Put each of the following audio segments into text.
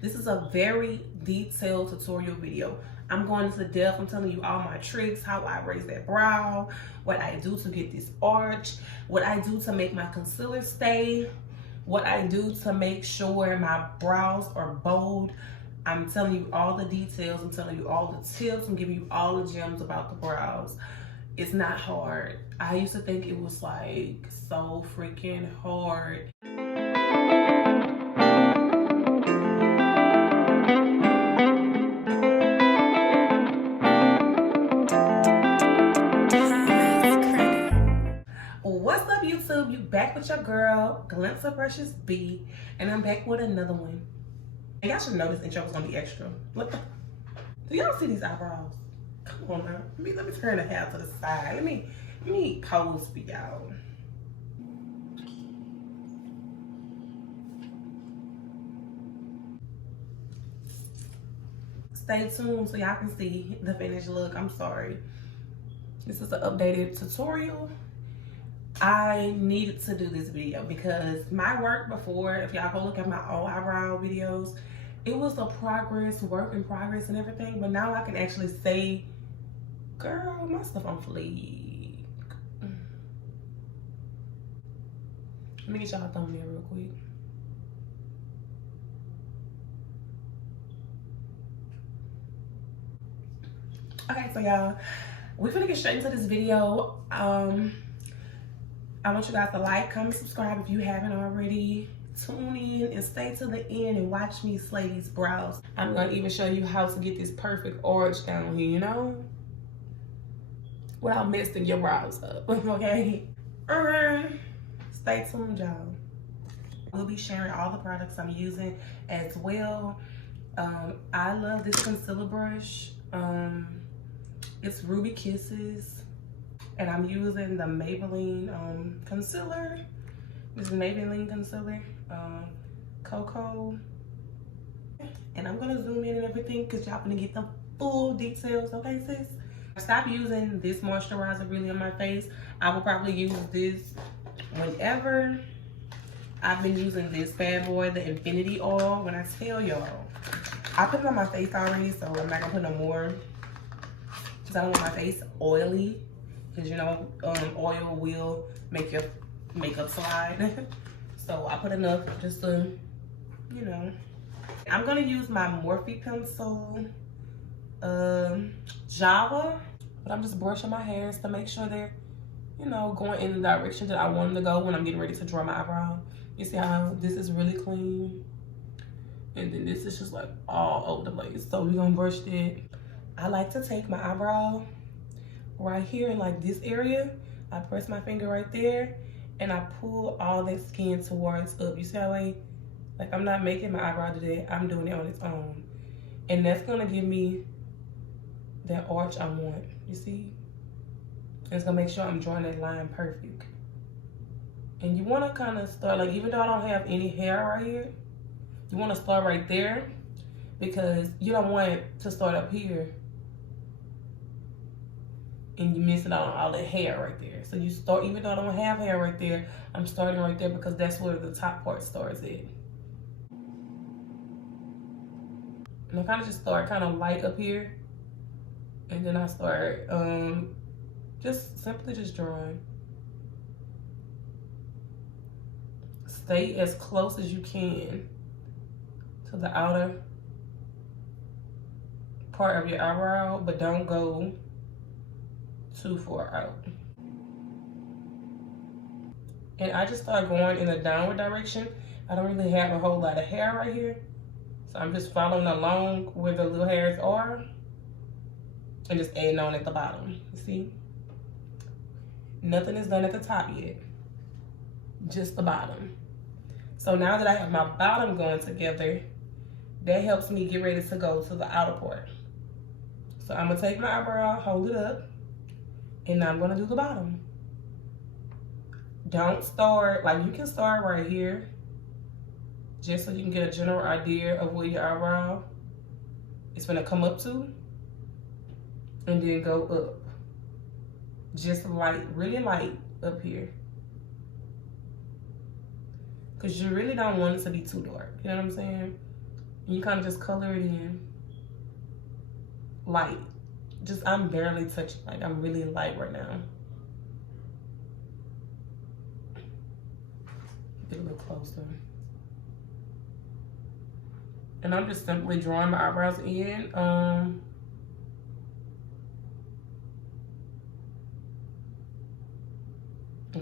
This is a very detailed tutorial video. I'm going into depth. I'm telling you all my tricks, how I raise that brow, what I do to get this arch, what I do to make my concealer stay, what I do to make sure my brows are bold. I'm telling you all the details. I'm telling you all the tips. I'm giving you all the gems about the brows. It's not hard. I used to think it was like so freaking hard. What's up, YouTube? You back with your girl, Glimpse of PrecyousB, and I'm back with another one. And y'all should know this intro was gonna be extra. Look, do y'all see these eyebrows? Come on now. Let me turn the hair to the side. Let me pose for y'all. Stay tuned so y'all can see the finished look. I'm sorry. This is an updated tutorial. I needed to do this video because my work before, if y'all go look at my old eyebrow videos, it was a work in progress and everything, but now I can actually say, girl, my stuff on fleek. Let me get y'all a thumbnail real quick. Okay, so y'all, we're gonna get straight into this video. I want you guys to like, comment, subscribe if you haven't already. Tune in and stay to the end and watch me slay these brows. I'm gonna even show you how to get this perfect arch down here, you know? Without messing your brows up, okay? Stay tuned, y'all. We'll be sharing all the products I'm using as well. I love this concealer brush. It's Ruby Kisses. And I'm using the Maybelline concealer. This is Maybelline concealer, Cocoa. And I'm gonna zoom in and everything because y'all gonna get the full details, okay sis? Stop using this moisturizer really on my face. I will probably use this whenever. I've been using this bad boy, the Infinity Oil. When I tell y'all, I put it on my face already, so I'm not gonna put no more because I don't want my face oily. Because you know, oil will make your makeup slide. So I put enough just to, you know. I'm gonna use my Morphe pencil, Java, but I'm just brushing my hairs to make sure they're, you know, going in the direction that I want them to go when I'm getting ready to draw my eyebrow. You see how this is really clean? And then this is just like all over the place. So we're gonna brush it. I like to take my eyebrow right here in like this area. I press my finger right there and I pull all that skin towards up. You see how like I'm not making my eyebrow do that. I'm doing it on its own. And that's gonna give me that arch I want, you see? And it's gonna make sure I'm drawing that line perfect. And you wanna kinda start, like even though I don't have any hair right here, you wanna start right there because you don't want it to start up here and you're missing out on all the hair right there. So you start, even though I don't have hair right there, I'm starting right there because that's where the top part starts at. And I kind of just start kind of light up here. And then I start just simply just drawing. Stay as close as you can to the outer part of your eyebrow, but don't go too far out. And I just start going in a downward direction. I don't really have a whole lot of hair right here, so I'm just following along where the little hairs are and just adding on at the bottom. You see, nothing is done at the top yet, just the bottom. So now that I have my bottom going together, that helps me get ready to go to the outer part. So I'm gonna take my eyebrow, hold it up, and now I'm gonna do the bottom. Don't start, like you can start right here, just so you can get a general idea of where your eyebrow is gonna come up to, and then go up. Just light, really light up here. Because you really don't want it to be too dark, you know what I'm saying? And you kind of just color it in. Light. Just, I'm barely touching, like I'm really light right now. Get a little closer. And I'm just simply drawing my eyebrows in. I'm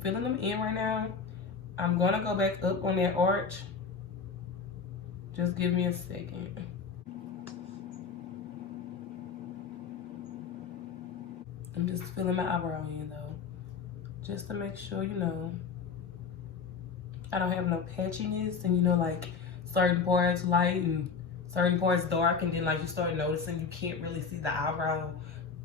filling them in right now. I'm gonna go back up on that arch. Just give me a second. I'm just filling my eyebrow in though. Just to make sure, you know, I don't have no patchiness, and you know, like certain parts light and certain parts dark, and then like you start noticing you can't really see the eyebrow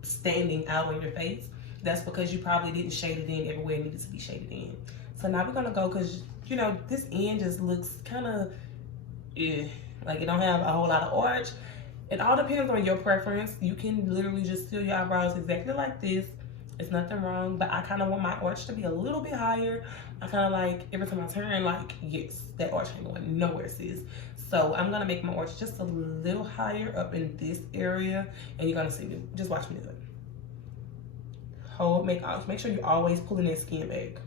standing out on your face. That's because you probably didn't shade it in everywhere it needed to be shaded in. So now we're gonna go, cause you know, this end just looks kind of, like it don't have a whole lot of arch. It all depends on your preference. You can literally just fill your eyebrows exactly like this. It's nothing wrong, but I kind of want my arch to be a little bit higher. I kind of like, every time I turn, like, yes, that arch ain't going nowhere, sis. So I'm gonna make my arch just a little higher up in this area, and you're gonna see me. Just watch me do it. Hold, make sure you're always pulling that skin back.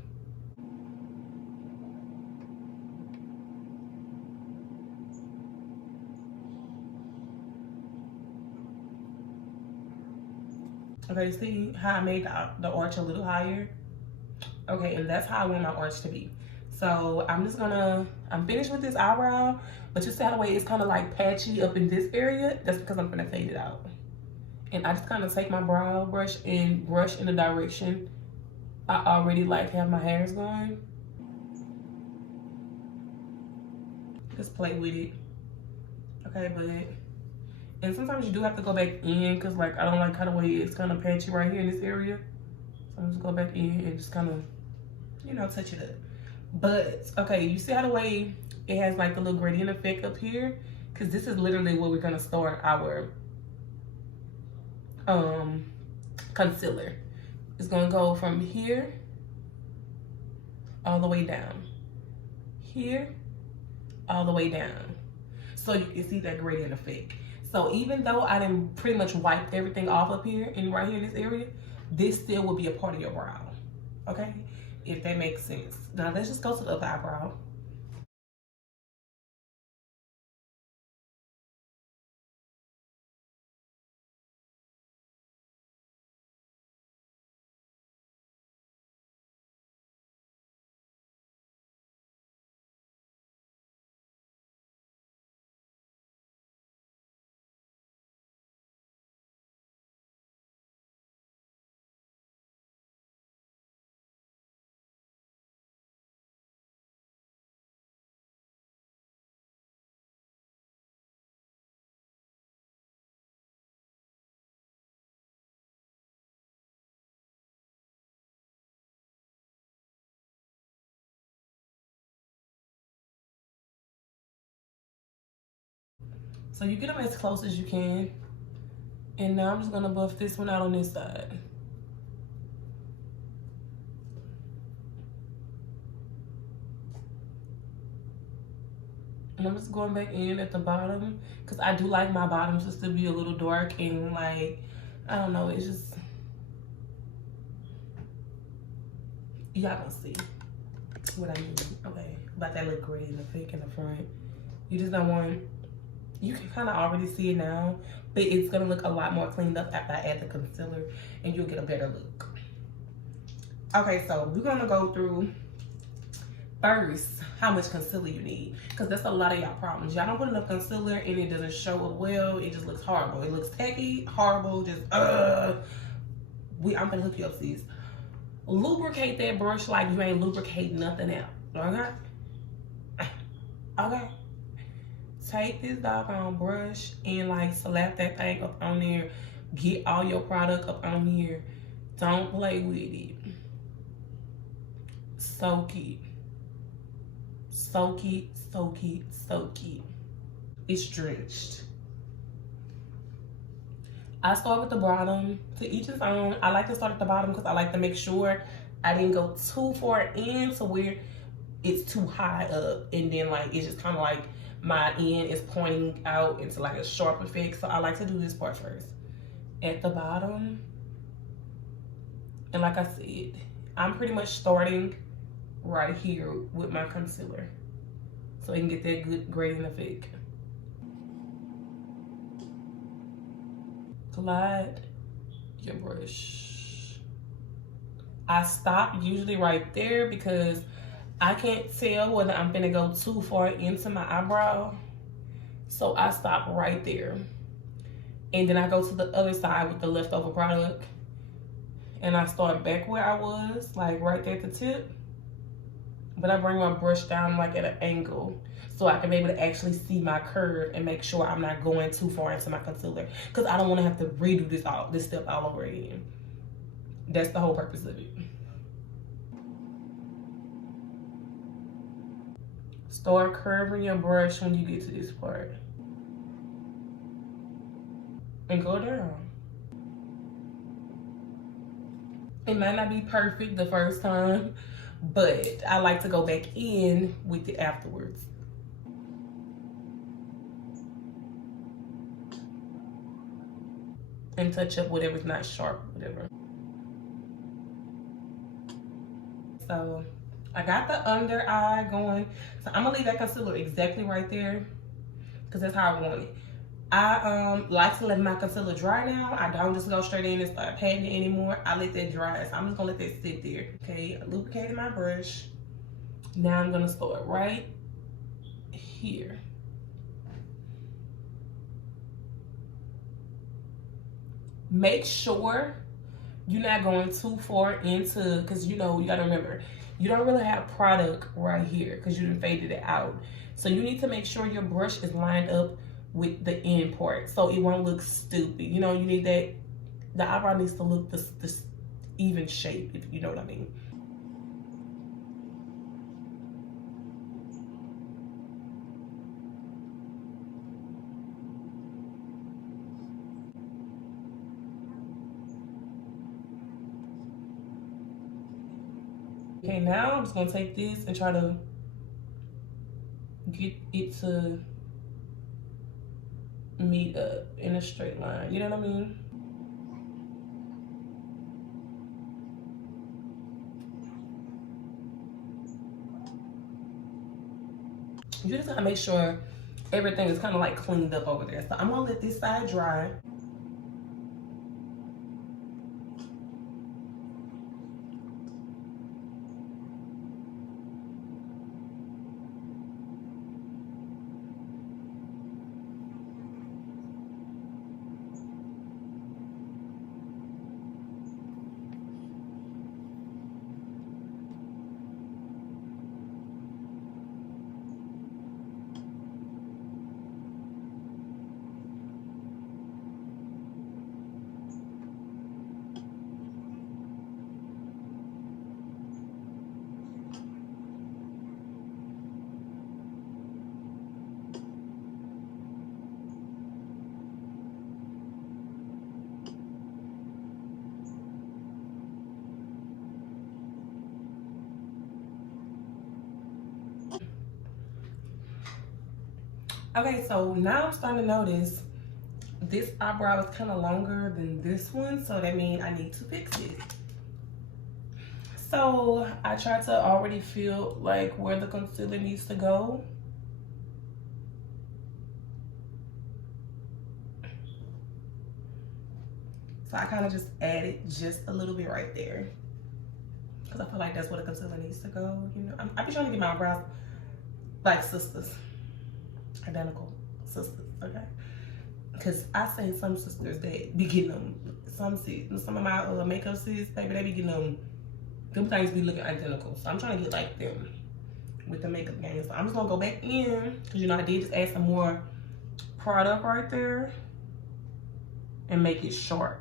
Okay, see how I made the arch a little higher? Okay, and that's how I want my arch to be. So I'm finished with this eyebrow, but you see how the way it's kind of like patchy up in this area? That's because I'm gonna fade it out. And I just kind of take my brow brush and brush in the direction I already like have my hairs going. Just play with it. Okay, but, and sometimes you do have to go back in, because like I don't like how the way it's kind of patchy right here in this area. So I'm just go back in and just kind of, you know, touch it up. But okay, you see how the way it has like the little gradient effect up here? Because this is literally where we're gonna start our concealer. It's gonna go from here all the way down, here all the way down, so you can see that gradient effect. So even though I didn't pretty much wipe everything off up here and right here in this area, this still will be a part of your brow, okay? If that makes sense. Now let's just go to the other eyebrow. So you get them as close as you can. And now I'm just gonna buff this one out on this side. And I'm just going back in at the bottom, because I do like my bottoms just to be a little dark and like, I don't know, it's just, y'all gonna see what I mean. Okay, about that little gray, the fake in the front. You just don't want, you can kind of already see it now, but it's gonna look a lot more cleaned up after I add the concealer, and you'll get a better look. Okay, so we're gonna go through first how much concealer you need, because that's a lot of y'all problems. Y'all don't put enough concealer and it doesn't show up well. It just looks horrible. It looks tacky, horrible, just I'm gonna hook you up, sis. Lubricate that brush like you ain't lubricate nothing else, okay? Okay. Take this doggone brush and like slap that thing up on there. Get all your product up on here. Don't play with it. Soak it. Soak it, soak it, soak it. It's drenched. I start with the bottom. To each his own. I like to start at the bottom because I like to make sure I didn't go too far in to where it's too high up, and then like it's just kind of like my end is pointing out into like a sharp effect. So I like to do this part first at the bottom. And like I said, I'm pretty much starting right here with my concealer so you can get that good grading effect. Glide your brush. I stop usually right there because I can't tell whether I'm gonna go too far into my eyebrow. So I stop right there. And then I go to the other side with the leftover product. And I start back where I was, like right there at the tip. But I bring my brush down like at an angle so I can be able to actually see my curve and make sure I'm not going too far into my concealer. Because I don't want to have to redo this step all over again. That's the whole purpose of it. Start curving your brush when you get to this part. And go down. It might not be perfect the first time, but I like to go back in with it afterwards. And touch up whatever's not sharp, whatever. So I got the under eye going. So I'm gonna leave that concealer exactly right there because that's how I want it. I like to let my concealer dry now. I don't just go straight in and start patting it anymore. I let that dry. So I'm just gonna let that sit there. Okay, I lubricated my brush. Now I'm gonna start right here. Make sure you're not going too far into, because you know, you gotta remember, you don't really have product right here because you done faded it out. So you need to make sure your brush is lined up with the end part so it won't look stupid. You know, you need that, the eyebrow needs to look this even shape, if you know what I mean. Okay, now I'm just gonna take this and try to get it to meet up in a straight line. You know what I mean? You just gotta make sure everything is kind of like cleaned up over there. So I'm gonna let this side dry. Okay, so now I'm starting to notice this eyebrow is kind of longer than this one, so that means I need to fix it. So I try to already feel like where the concealer needs to go. So I kind of just added just a little bit right there because I feel like that's where the concealer needs to go. You know, I be trying to get my eyebrows like sisters. Identical sisters, okay? Because I seen some sisters that be getting them, some of my makeup sis, baby, they be getting them things be looking identical. So I'm trying to get like them with the makeup game. So I'm just gonna go back in, because you know I did just add some more product right there and make it sharp.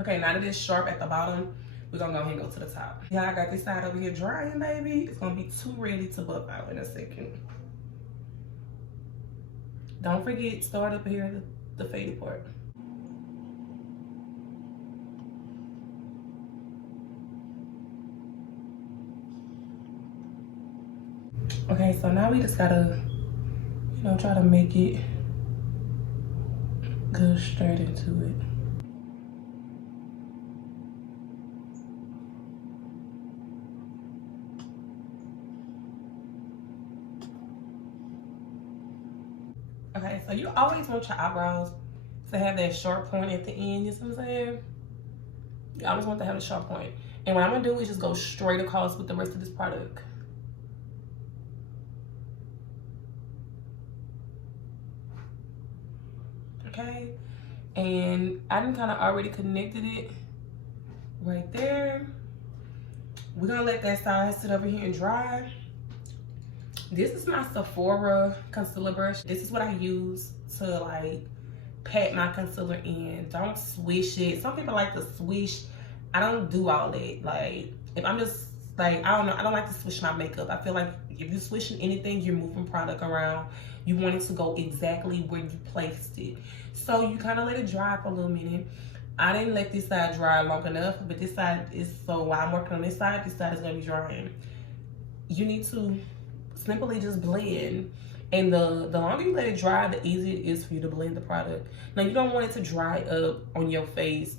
Okay, now that it's sharp at the bottom, we're gonna go ahead and go to the top. Yeah, I got this side over here drying, baby. It's gonna be too ready to buff out in a second. Don't forget, start up here at the faded part. Okay, so now we just gotta, you know, try to make it go straight into it. Okay, so you always want your eyebrows to have that sharp point at the end, you see what I'm saying? You always want to have a sharp point. And what I'm gonna do is just go straight across with the rest of this product. Okay, and I done kind of already connected it right there. We're gonna let that side sit over here and dry. This is my Sephora concealer brush. This is what I use to like pat my concealer in. Don't swish it. Some people like to swish. I don't do all that. Like, if I'm just like, I don't know, I don't like to swish my makeup. I feel like if you're swishing anything, you're moving product around. You want it to go exactly where you placed it. So you kind of let it dry for a little minute. I didn't let this side dry long enough, but this side is, so while I'm working on this side is gonna be drying. You need to simply just blend. And the longer you let it dry, the easier it is for you to blend the product. Now, you don't want it to dry up on your face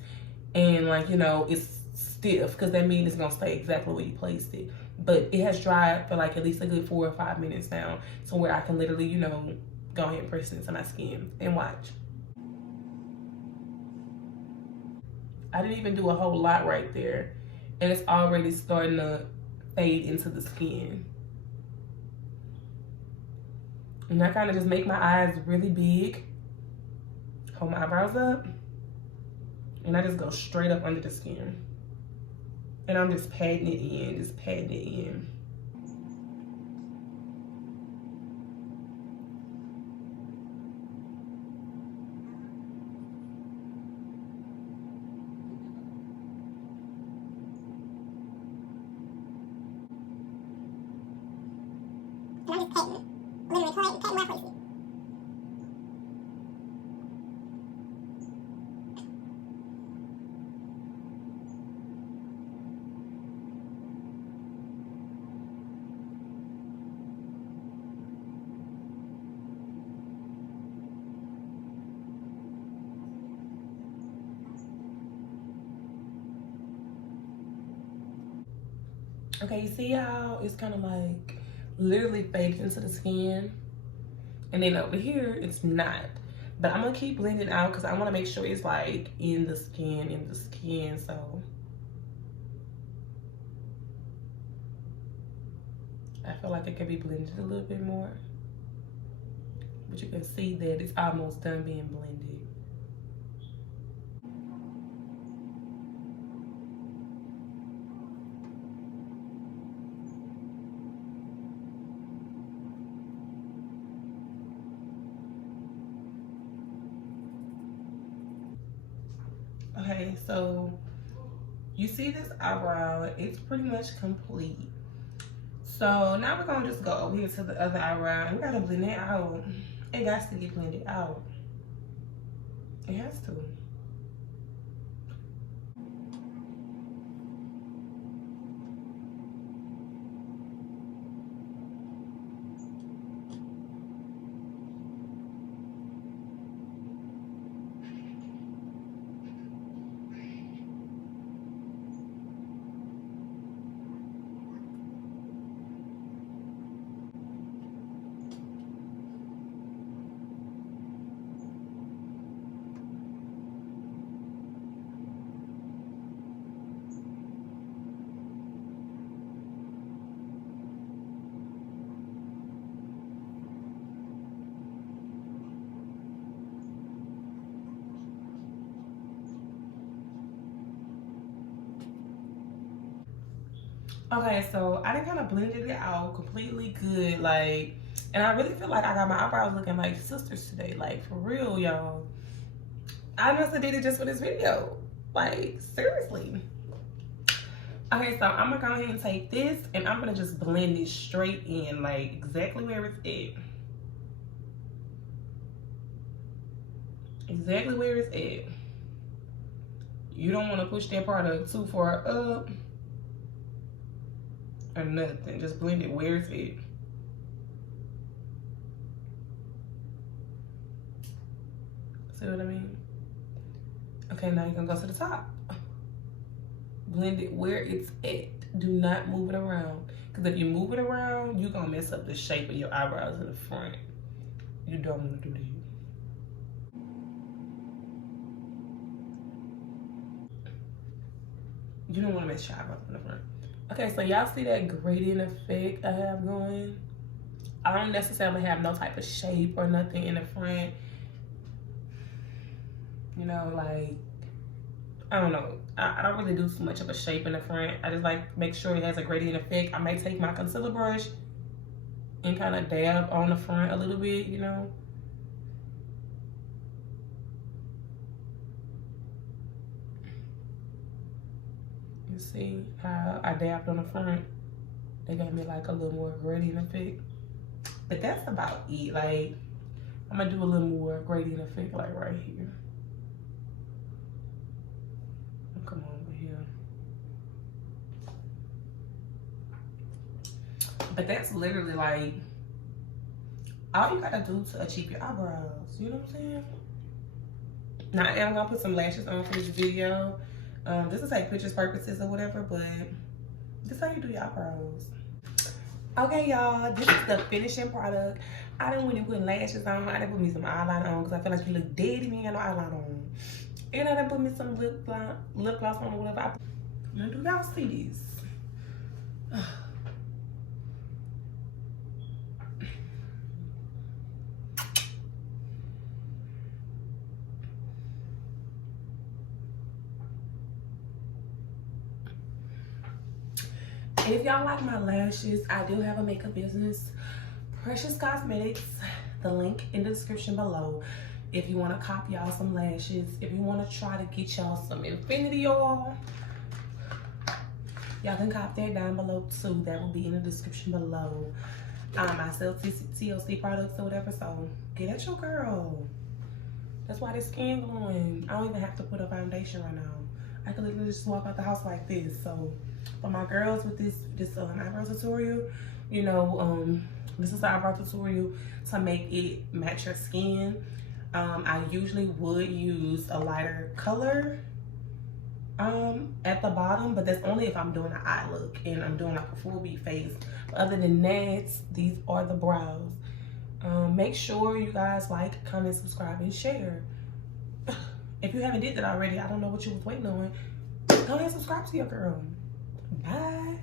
and, like, you know, it's stiff, because that means it's gonna stay exactly where you placed it. But it has dried for like at least a good 4 or 5 minutes now, so where I can literally, you know, go ahead and press it into my skin and watch. I didn't even do a whole lot right there, and it's already starting to fade into the skin. And I kind of just make my eyes really big, hold my eyebrows up, and I just go straight up under the skin. And I'm just patting it in, just patting it in. And I'm just patting, literally patting where I place it. Okay, you see how it's kind of like literally faded into the skin? And then over here, it's not. But I'm gonna keep blending out because I wanna make sure it's like in the skin, so. I feel like it can be blended a little bit more. But you can see that it's almost done being blended. Okay, so you see this eyebrow, it's pretty much complete. So now we're gonna just go over here to the other eyebrow and we gotta blend it out. It has to get blended out. It has to. Okay, so I done kind of blended it out completely good, like, and I really feel like I got my eyebrows looking like sisters today, like, for real, y'all. I must have did it just for this video, like, seriously. Okay, so I'm gonna go ahead and take this and I'm gonna just blend it straight in, like, exactly where it's at. Exactly where it's at. You don't want to push that product too far up or nothing. Just blend it where it's at. See what I mean? Okay, now you're gonna go to the top. Blend it where it's at. Do not move it around. Because if you move it around, you're gonna mess up the shape of your eyebrows in the front. You don't want to do that. You don't want to mess your eyebrows in the front. Okay, so y'all see that gradient effect I have going? I don't necessarily have no type of shape or nothing in the front. You know, like, I don't know. I don't really do too much of a shape in the front. I just like make sure it has a gradient effect. I might take my concealer brush and kind of dab on the front a little bit, you know. You see how I dabbed on the front? They got me like a little more gradient effect. But that's about it. Like, I'm gonna do a little more gradient effect like right here. Come over here. But that's literally like all you gotta do to achieve your eyebrows. You know what I'm saying? Now I am gonna put some lashes on for this video. This is like pictures purposes or whatever, but this is how you do your eyebrows. Okay, y'all, this is the finishing product. I didn't want to put lashes on. I didn't put me some eyeliner on because I feel like you look dead if you ain't got no eyeliner on. And I didn't put me some lip gloss on or whatever. Now, do y'all see this? If y'all like my lashes, I do have a makeup business, Precious Cosmetics. The link in the description below. If you want to copy y'all some lashes, if you want to try to get y'all some infinity oil, y'all can copy that down below too. That will be in the description below. I sell TLC products or whatever, so get at your girl. That's why this skin glowing. I don't even have to put a foundation right now. I can literally just walk out the house like this. So for my girls with this eyebrow tutorial, you know, this is the eyebrow tutorial to make it match your skin. I usually would use a lighter color at the bottom, but that's only if I'm doing an eye look and I'm doing like a full beat face. But other than that, these are the brows. Make sure you guys like, comment, subscribe, and share. If you haven't did that already, I don't know what you was waiting on. Go ahead and subscribe to your girl. Bye.